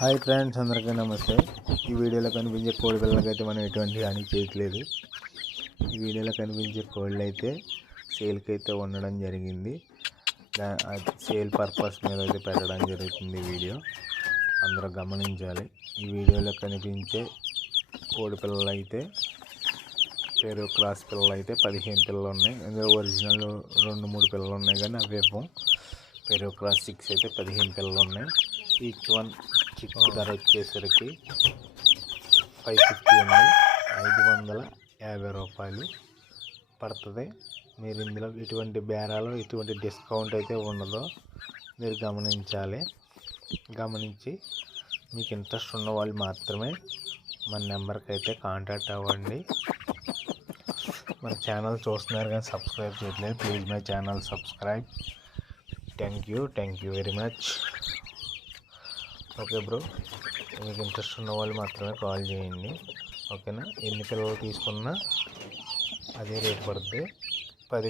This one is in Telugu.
హాయ్ ఫ్రెండ్స్, అందరికీ నమస్తే. ఈ వీడియోలో కనిపించే కోడి పిల్లలకైతే మనం ఎటువంటి హాని చేయట్లేదు. ఈ వీడియోలో కనిపించే కోళ్ళు అయితే సేల్కి అయితే ఉండడం జరిగింది. సేల్ పర్పస్ మీద అయితే పెట్టడం జరుగుతుంది. వీడియో అందరూ గమనించాలి. ఈ వీడియోలో కనిపించే కోడి పిల్లలు అయితే పేరు క్రాస్ పిల్లలు అయితే 15 పిల్లలు ఉన్నాయి. అందులో ఒరిజినల్ 2-3 పిల్లలు ఉన్నాయి, కానీ అవి పేరు క్రాస్ 6 అయితే 15 పిల్లలు ఉన్నాయి. ఈచ్ వన్ చిక్కు ధర వచ్చేసరికి 550 ఉంది. 550 రూపాయలు పడుతుంది. మీరు ఇందులో ఎటువంటి బేరాలు, ఎటువంటి డిస్కౌంట్ అయితే ఉండదో మీరు గమనించాలి. గమనించి మీకు ఇంట్రెస్ట్ ఉన్న వాళ్ళు మాత్రమే మన నెంబర్కి అయితే కాంటాక్ట్ అవ్వండి. మన ఛానల్ చూస్తున్నారు కానీ సబ్స్క్రైబ్ చేయట్లేదు. Please my channel subscribe. Thank you very much. Okay bro, మీకు ఇంట్రెస్ట్ ఉన్న వాళ్ళు మాత్రమే కాల్ చేయండి. ఓకేనా? ఎన్ని పిల్లలు తీసుకున్నా అదే రేట్ పడుతుంది. 10